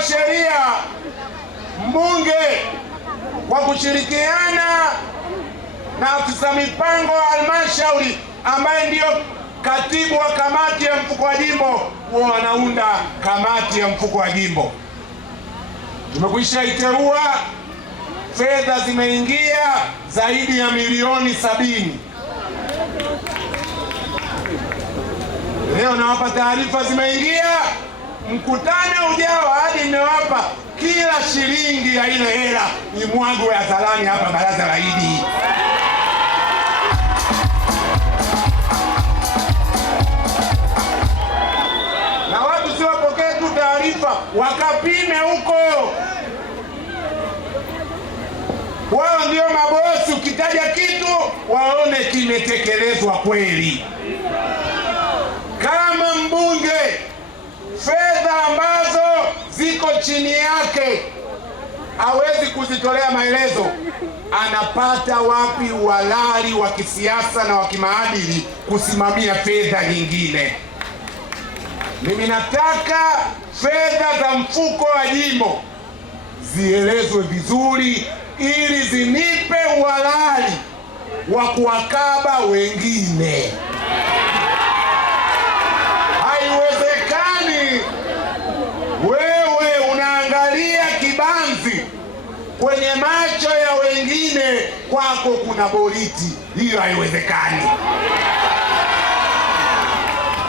wa sheria mbunge kwa kushirikiana na afisa mipango wa halmashauri ambaye ndiyo katibu wa kamati ya mfuko wa jimbo, wanaunda kamati ya mfuko wa jimbo. Tumekwisha iteua, fedha zimeingia zaidi ya milioni 70. Leo nawapa taarifa zimeingia. Mkutano ujao hadi nimewapa kila shilingi ya ile hela imwagwe hadharani hapa baraza la Idi. Na watu siwapokee tu taarifa, wakapime huko. Wao ndio mabosi, ukitaja kitu waone kimetekelezwa kweli. Kama mbunge fedha ambazo ziko chini yake hawezi kuzitolea maelezo, anapata wapi uhalali wa kisiasa na wa kimaadili kusimamia fedha nyingine? Mimi nataka fedha za mfuko wa jimbo zielezwe vizuri ili zinipe uhalali wa kuwakaba wengine. Haiwezekani wewe unaangalia kibanzi kwenye macho ya wengine, kwako kuna boriti. Hiyo haiwezekani.